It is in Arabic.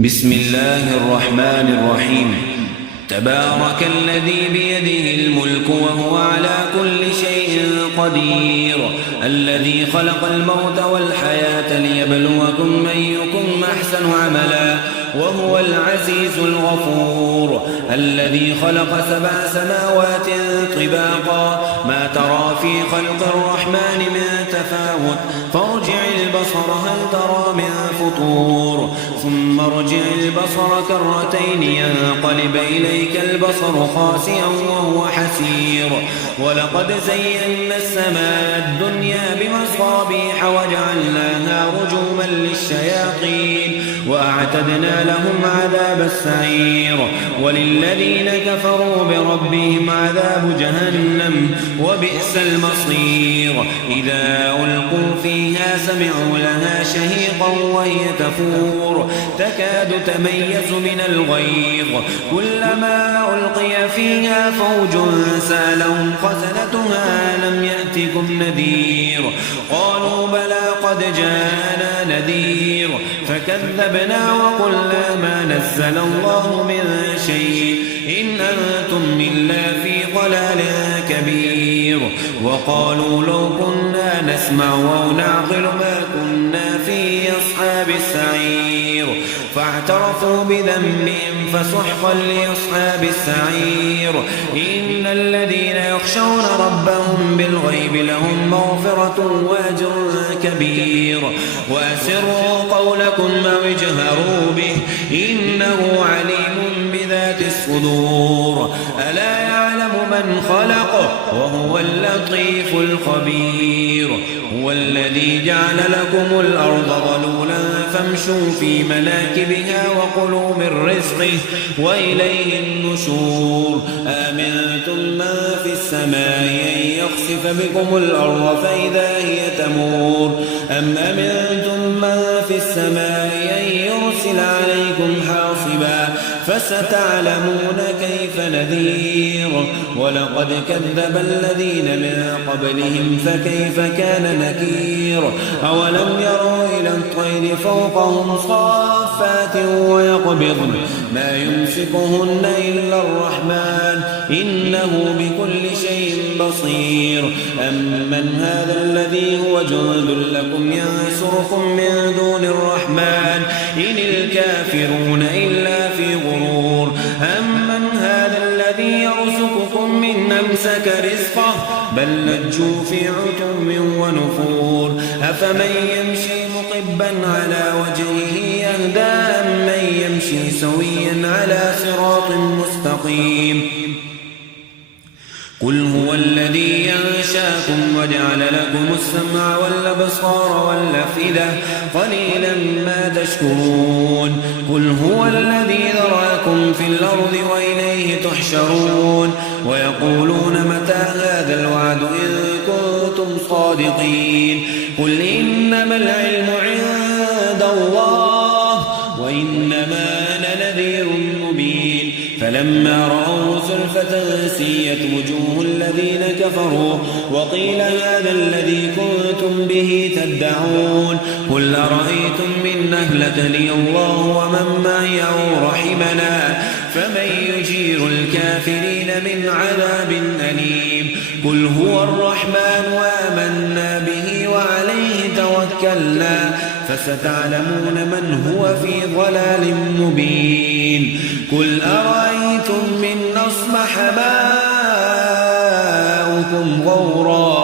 بسم الله الرحمن الرحيم. تبارك الذي بيده الملك وهو على كل شيء قدير، الذي خلق الموت والحياة ليبلوكم أيكم أحسن عملا وهو العزيز الغفور، الذي خلق 7 سماوات طباقا ما ترى في خلق الرحمن من تفاوت، فارجع البصر هل ترى من فطور، ثم ارجع البصر كرتين ينقلب إليك البصر خاسئا وهو حسير، ولقد زينا السماء الدنيا بمصابيح وجعلناها رجوما للشياطين وأعتدنا لهم عذاب السعير، وللذين كفروا بربهم عذاب جهنم وبئس المصير. إذا ألقوا فيها سمعوا لها شهيقا وهي تفور تكاد تميز من الغيظ، كلما ألقي فيها فوج سألهم خزنتها لم يأتكم نذير، قالوا بلى قد جاءنا نذير فكذبنا وقلنا ما نزل الله من شيء إن أنتم إلا في ضلال كبير، وقالوا لو كنا نسمع أو نعقل ما كنا في أصحاب السعير، فاعترفوا بذنبهم فسحقا لأصحاب السعير. إن الذين يخشون ربهم بالغيب لهم مغفرة وأجر كبير، وأسروا قولكم أو اجهروا به إنه عليم بذات الصدور، ألا يعلم من خلق وهو اللطيف الخبير. هو الذي جعل لكم الأرض ظلولا فامشوا في مناكبها وكلوا من رزقه وإليه النشور. آمنتم من في السماء أن يخسف بكم الأرض فإذا هي تمور، أم أمنتم من في السماء أن يرسل عليكم حاصبا فستعلمون كيف نذير. ولقد كذب الذين من قبلهم فكيف كان نكير. أولم يروا إلى الطير فوقهم صافات ويقبضن ما يمسكهن إلا الرحمن إنه بكل شيء بصير. أمن هذا الذي هو جند لكم ينصركم من دون الرحمن إن الكافرون إلا في غرور. أمن هذا الذي يرزقكم من أمسك رزقه بل لجوا في عتم ونفور. أفمن يمشي مقبا على وجهه يهدى أمن يمشي سويا على صراط مستقيم. قل هو الذي ينشاكم وجعل لكم السمع والأبصار والأفئدة قليلا ما تشكرون. قل هو الذي ذراكم في الأرض وإليه تحشرون. ويقولون متى هذا الوعد إن كنتم صادقين. قل إنما العلم عند الله وإنما أنا نذير مبين. فلما رأوا زلفة سيئت وجوه الذين كفروا وقيل هذا الذي كنتم به تدعون. قل أرأيتم من أهلكني الله ومن معي أو رحمنا فمن يجير الكافرين من عذاب أليم. قل هو الرحمن وآمنا به وعليه توكلنا فستعلمون من هو في ضلال مبين. قل أرأيتم من أصبح ماؤكم غورا